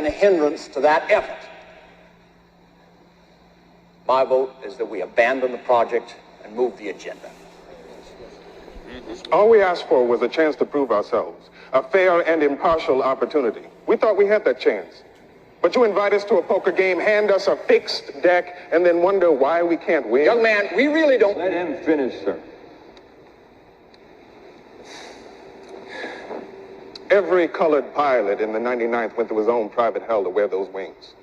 and a hindrance to that effort. My vote is that we abandon the project and move the agenda. All we asked for was a chance to prove ourselves, a fair and impartial opportunity. We thought we had that chance. But you invite us to a poker game, hand us a fixed deck, and then wonder why we can't win. Young man, we really don't... Let him finish, sir. Every colored pilot in the 99th went through his own private hell to wear those wings.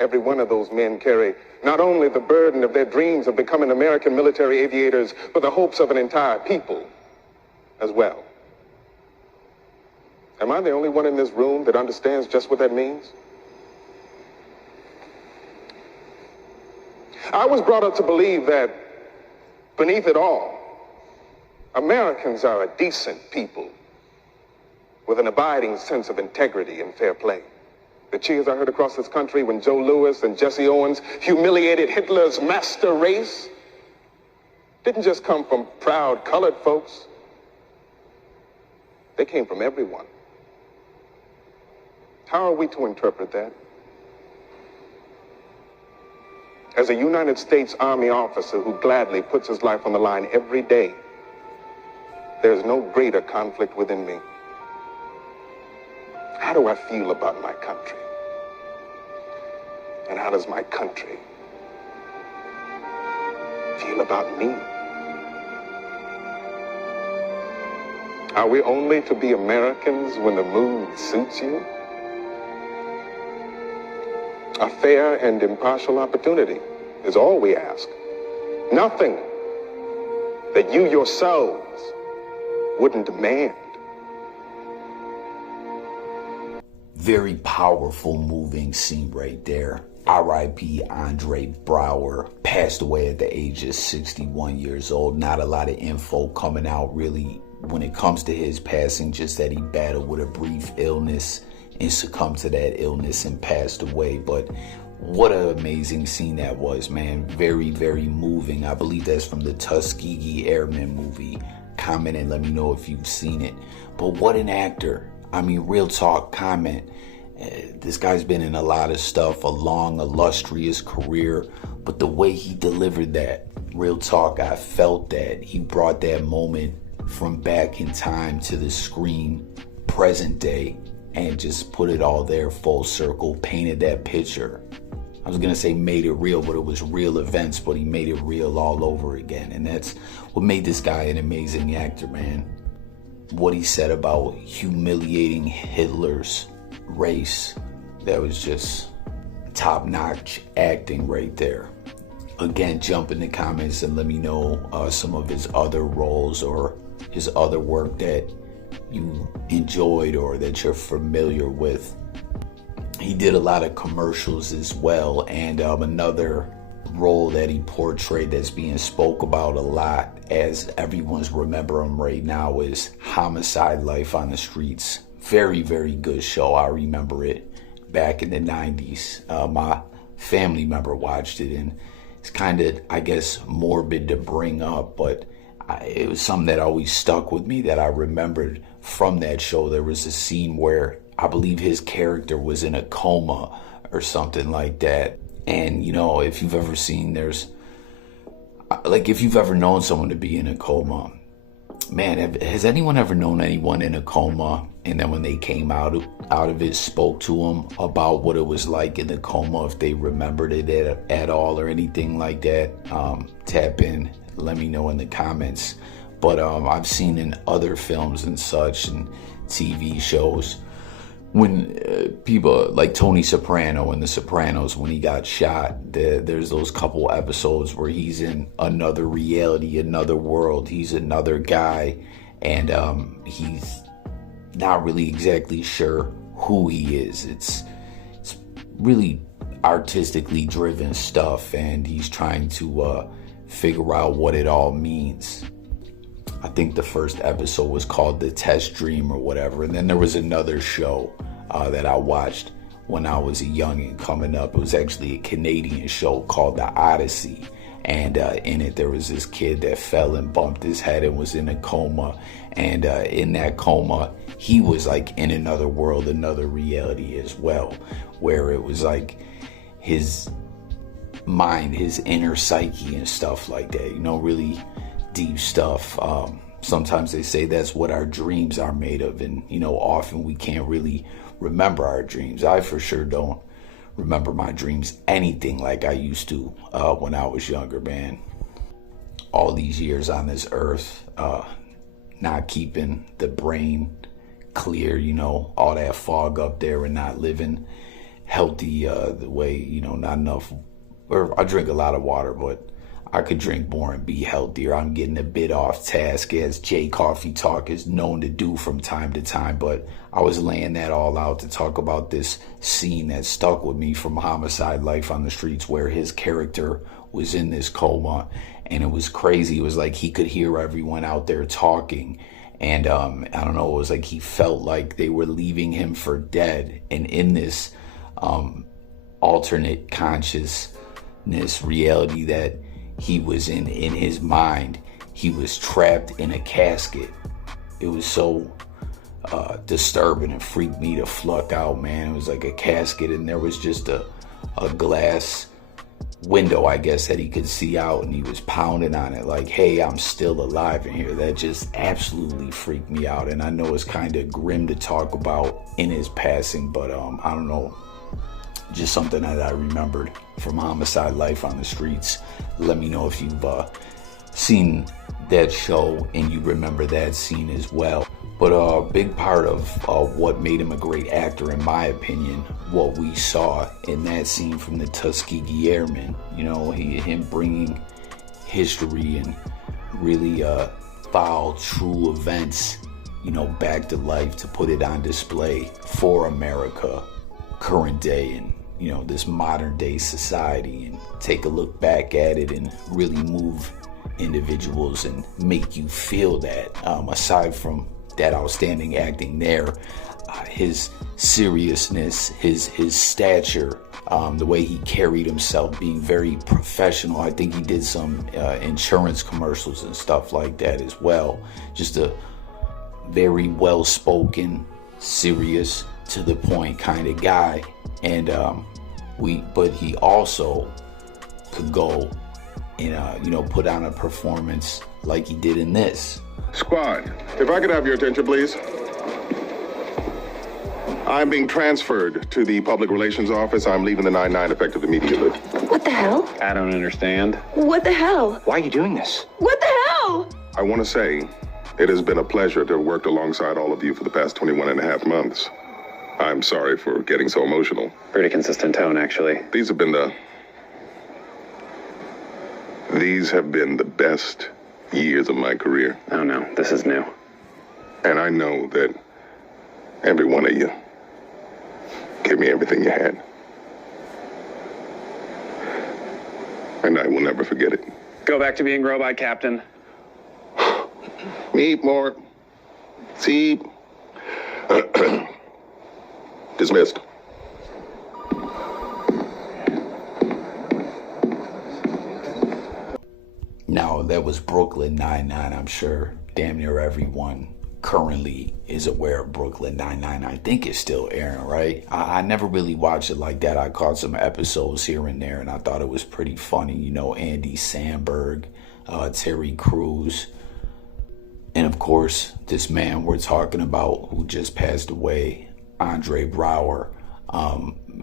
Every one of those men carry not only the burden of their dreams of becoming American military aviators, but the hopes of an entire people as well. Am I the only one in this room that understands just what that means? I was brought up to believe that beneath it all, Americans are a decent people with an abiding sense of integrity and fair play. The cheers I heard across this country when Joe Louis and Jesse Owens humiliated Hitler's master race didn't just come from proud colored folks. They came from everyone. How are we to interpret that? As a United States Army officer who gladly puts his life on the line every day, there's no greater conflict within me. How do I feel about my country? And how does my country feel about me? Are we only to be Americans when the mood suits you? A fair and impartial opportunity is all we ask. Nothing that you yourselves wouldn't demand. Very powerful, moving scene right there. R.I.P. Andre Braugher passed away at the age of 61 years old. Not a lot of info coming out really when it comes to his passing, just that he battled with a brief illness and succumbed to that illness and passed away. But what an amazing scene that was, man. Very, very moving. I believe that's from the Tuskegee Airmen movie. Comment and let me know if you've seen it. But what an actor. I mean, real talk, comment. This guy's been in a lot of stuff, a long, illustrious career, but the way he delivered that, real talk, I felt that he brought that moment from back in time to the screen, present day, and just put it all there full circle, painted that picture. I was going to say made it real, but it was real events, but he made it real all over again. And that's what made this guy an amazing actor, man. What he said about humiliating Hitler's race, that was just top-notch acting right there. Again, jump in the comments and let me know some of his other roles or his other work that you enjoyed or that you're familiar with. He did a lot of commercials as well, and another role that he portrayed that's being spoke about a lot, as everyone's remember him right now, is Homicide: Life on the Streets. Very, very good show. I remember it back in the 90s. My family member watched it, and it's kind of, I guess, morbid to bring up, but it was something that always stuck with me that I remembered from that show. There was a scene where I believe his character was in a coma or something like that. And, you know, if you've ever seen, if you've ever known someone to be in a coma, man, has anyone ever known anyone in a coma and then when they came out of it, spoke to them about what it was like in the coma, if they remembered it at all or anything like that? Tap in, let me know in the comments. But I've seen in other films and such and TV shows when people like Tony Soprano in The Sopranos, when he got shot, there's those couple episodes where he's in another reality, another world. He's another guy, and he's not really exactly sure who he is. It's really artistically driven stuff, and he's trying to figure out what it all means. I think the first episode was called The Test Dream or whatever. And then there was another show that I watched when I was a youngin' coming up. It was actually a Canadian show called The Odyssey. And in it, there was this kid that fell and bumped his head and was in a coma. And in that coma, he was like in another world, another reality as well, where it was like his mind, his inner psyche and stuff like that, you know, really deep stuff. Sometimes they say that's what our dreams are made of. And, you know, often we can't really remember our dreams. I for sure don't remember my dreams anything like I used to when I was younger, man. All these years on this earth, not keeping the brain clear, you know, all that fog up there, and not living healthy the way, you know, not enough. Or I drink a lot of water, but I could drink more and be healthier. I'm getting a bit off task, as J Coffee Talk is known to do from time to time, but I was laying that all out to talk about this scene that stuck with me from Homicide: Life on the Streets, where his character was in this coma, and it was crazy. It was like he could hear everyone out there talking, and I don't know, it was like he felt like they were leaving him for dead. And in this alternate consciousness reality that he was in his mind, he was trapped in a casket. It was so disturbing and freaked me the fuck out, man. It was like a casket, and there was just a glass window, I guess, that he could see out, and he was pounding on it like, hey, I'm still alive in here. That just absolutely freaked me out. And I know it's kind of grim to talk about in his passing, but I don't know, just something that I remembered from Homicide: Life on the Streets. Let me know if you've seen that show and you remember that scene as well. But a big part of what made him a great actor, in my opinion, what we saw in that scene from the Tuskegee Airmen, you know, him bringing history and really foul, true events, you know, back to life, to put it on display for America, current day, and, you know, this modern day society, and take a look back at it and really move individuals and make you feel that. Aside from that outstanding acting there, his seriousness, his stature, the way he carried himself, being very professional. I think he did some insurance commercials and stuff like that as well. Just a very well-spoken, serious, to the point kind of guy. And but he also could go and you know, put on a performance like he did in this. Squad, if I could have your attention, please. I'm being transferred to the public relations office. I'm leaving the 9-9 effective immediately. What the hell? I don't understand. What the hell? Why are you doing this? What the hell? I want to say it has been a pleasure to have worked alongside all of you for the past 21 and a half months. I'm sorry for getting so emotional. Pretty consistent tone, actually. These have been the best years of my career. Oh no, this is new. And I know that every one of you gave me everything you had. And I will never forget it. Go back to being robot captain. Meet more. See. Dismissed. Now, that was Brooklyn Nine-Nine. I'm sure damn near everyone currently is aware of Brooklyn Nine-Nine. I think it's still airing, right? I never really watched it like that. I caught some episodes here and there, and I thought it was pretty funny. You know, Andy Samberg, Terry Crews, and of course, this man we're talking about who just passed away, Andre Braugher,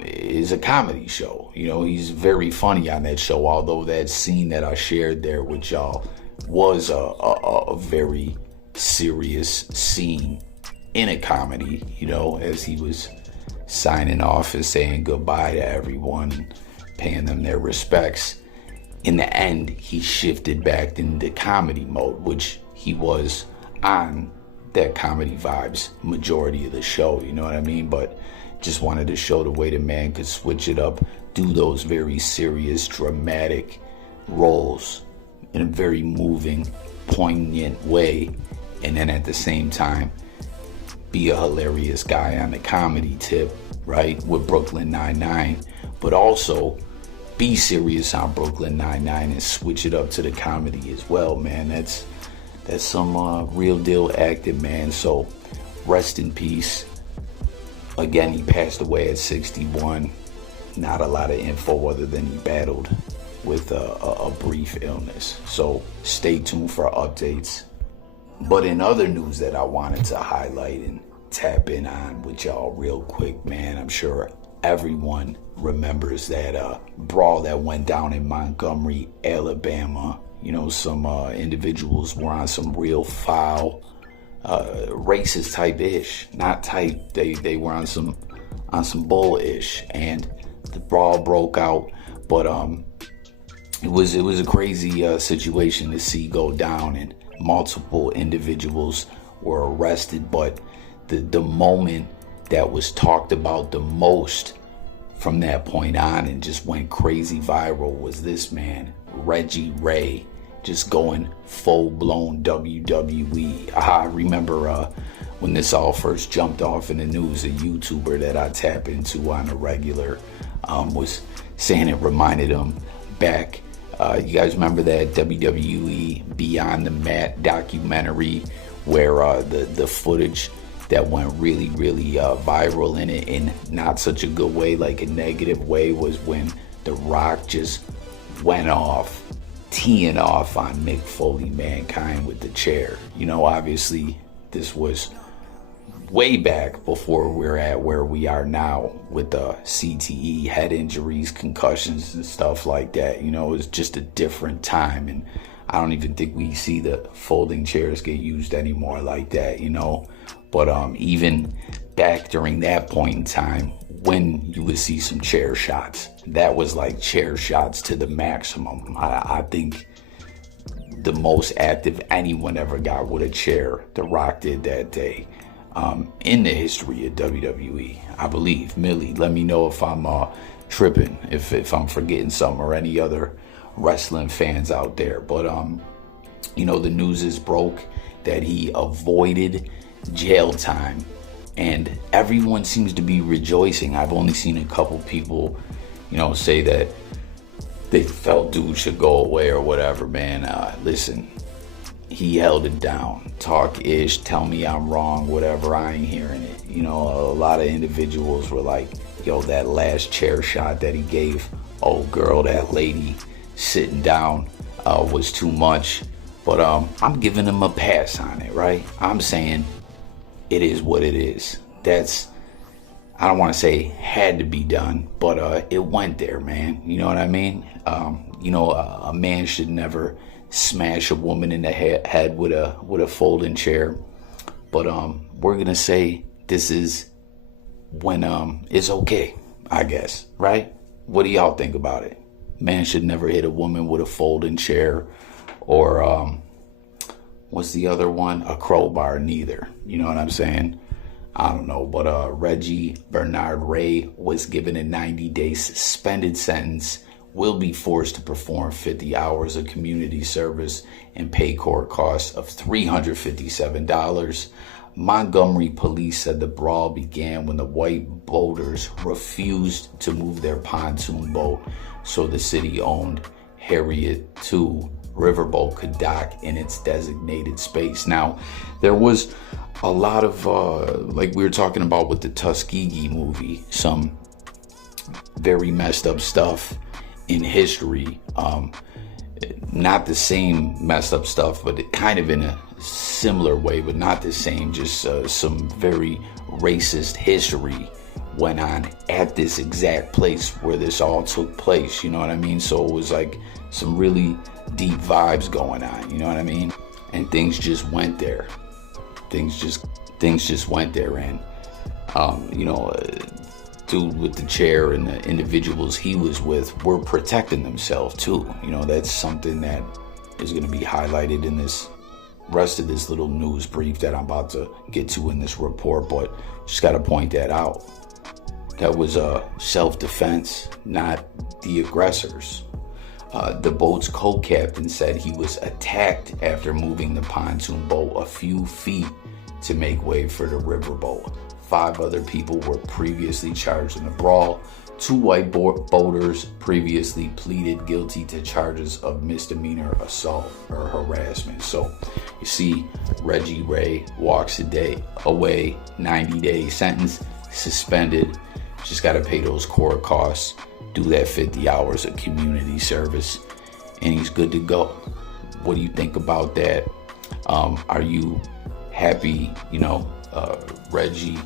is a comedy show. You know, he's very funny on that show, although that scene that I shared there with y'all was a very serious scene in a comedy, you know, as he was signing off and saying goodbye to everyone and paying them their respects. In the end, he shifted back into comedy mode, which he was on that comedy vibes majority of the show, you know what I mean? But just wanted to show the way the man could switch it up, do those very serious, dramatic roles in a very moving, poignant way, and then at the same time be a hilarious guy on the comedy tip, right, with Brooklyn Nine-Nine, but also be serious on Brooklyn Nine-Nine and switch it up to the comedy as well, man. That's some real deal acting, man. So rest in peace. Again, he passed away at 61. Not a lot of info other than he battled with a brief illness. So stay tuned for updates. But in other news that I wanted to highlight and tap in on with y'all real quick, man, I'm sure everyone remembers that brawl that went down in Montgomery, Alabama. You know, some individuals were on some real foul, racist type ish. Not type. They were on some bull ish, and the brawl broke out. But it was a crazy situation to see go down, and multiple individuals were arrested. But the moment that was talked about the most from that point on and just went crazy viral was this man, Reggie Ray, just going full-blown WWE. I remember when this all first jumped off in the news, a YouTuber that I tap into on a regular was saying it reminded him back. You guys remember that WWE Beyond the Mat documentary where the footage that went really viral in not such a good way, like a negative way, was when The Rock just went off, teeing off on Mick Foley, Mankind, with the chair. You know, obviously this was way back before we're at where we are now with the CTE, head injuries, concussions and stuff like that. You know, it's just a different time, and I don't even think we see the folding chairs get used anymore like that, you know. But even back during that point in time, when you would see some chair shots, that was like chair shots to the maximum. I think the most active anyone ever got with a chair, The Rock did that day, in the history of WWE, I believe. Millie, let me know if I'm tripping, if I'm forgetting something, or any other wrestling fans out there. But you know, the news is broke that he avoided jail time, and everyone seems to be rejoicing. I've only seen a couple people, you know, say that they felt dude should go away or whatever, man. Listen, he held it down. Talk ish, tell me I'm wrong, whatever, I ain't hearing it. You know, a lot of individuals were like, yo, that last chair shot that he gave old girl, that lady sitting down, was too much. But I'm giving him a pass on it, right? I'm saying it is what it is. That's, I don't want to say had to be done, but it went there, man. You know what I mean? You know, a man should never smash a woman in the head with a folding chair. But we're gonna say this is when it's okay, I guess, right? What do y'all think about it? Man should never hit a woman with a folding chair, or what's the other one? A crowbar, neither. You know what I'm saying? I don't know, but Reggie Bernard Ray was given a 90-day suspended sentence, will be forced to perform 50 hours of community service and pay court costs of $357. Montgomery police said the brawl began when the white boaters refused to move their pontoon boat so the city-owned Harriet II riverboat could dock in its designated space. Now, there was a lot of, like we were talking about with the Tuskegee movie, some very messed up stuff in history. Not the same messed up stuff, but kind of in a similar way, but not the same. Just some very racist history went on at this exact place where this all took place. You know what I mean? So it was like some really deep vibes going on. You know what I mean? And things just went there. Things just went there, and you know, dude with the chair and the individuals he was with were protecting themselves too. You know, that's something that is going to be highlighted in this rest of this little news brief that I'm about to get to in this report, but just got to point that out. That was self-defense, not the aggressors. The boat's co-captain said he was attacked after moving the pontoon boat a few feet to make way for the riverboat. 5 other people were previously charged in the brawl. Two white boaters previously pleaded guilty to charges of misdemeanor assault or harassment. So you see, Reggie Ray walks away, 90-day sentence, suspended. Just got to pay those court costs, do that 50 hours of community service, and he's good to go. What do you think about that? Are you happy, Reggie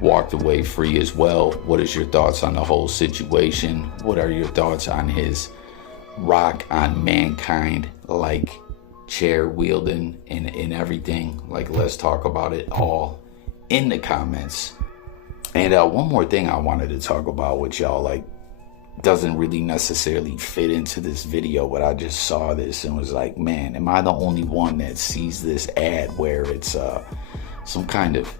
walked away free as well? What is your thoughts on the whole situation? What are your thoughts on his rock on mankind, like chair wielding and everything? Like, let's talk about it all in the comments. And one more thing I wanted to talk about with y'all, like, doesn't really necessarily fit into this video, but I just saw this and was like, man, am I the only one that sees this ad where it's some kind of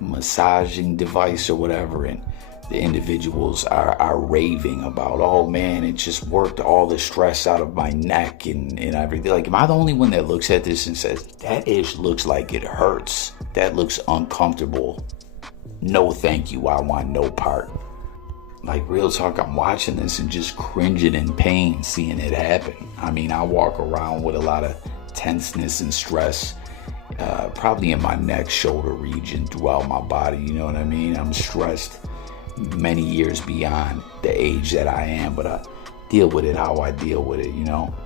massaging device or whatever, and the individuals are raving about, oh man, it just worked all the stress out of my neck and everything? Like, am I the only one that looks at this and says, that ish looks like it hurts, that looks uncomfortable, no thank you, I want no part? Like, real talk, I'm watching this and just cringing in pain seeing it happen. I mean, I walk around with a lot of tenseness and stress, probably in my neck, shoulder region, throughout my body, you know what I mean? I'm stressed many years beyond the age that I am, but I deal with it how I deal with it,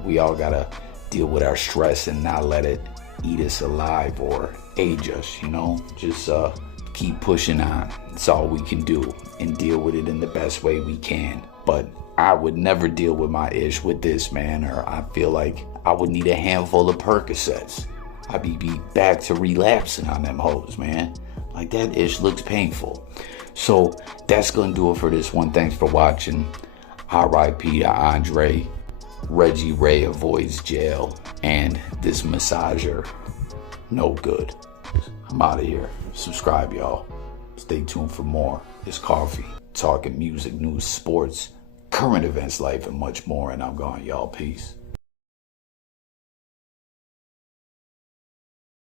We all gotta deal with our stress and not let it eat us alive or age us, Just keep pushing on. It's all we can do, and deal with it in the best way we can. But I would never deal with my ish with this, man, or I feel like I would need a handful of Percocets. I'd be back to relapsing on them hoes, man. Like, that ish looks painful. So that's gonna do it for this one. Thanks for watching. R.I.P. to Andre. Reggie Ray avoids jail, and this massager, no good. I'm out of here. Subscribe, y'all. Stay tuned for more. It's Coffee, talking music, news, sports, current events, life, and much more. And I'm gone, y'all. Peace.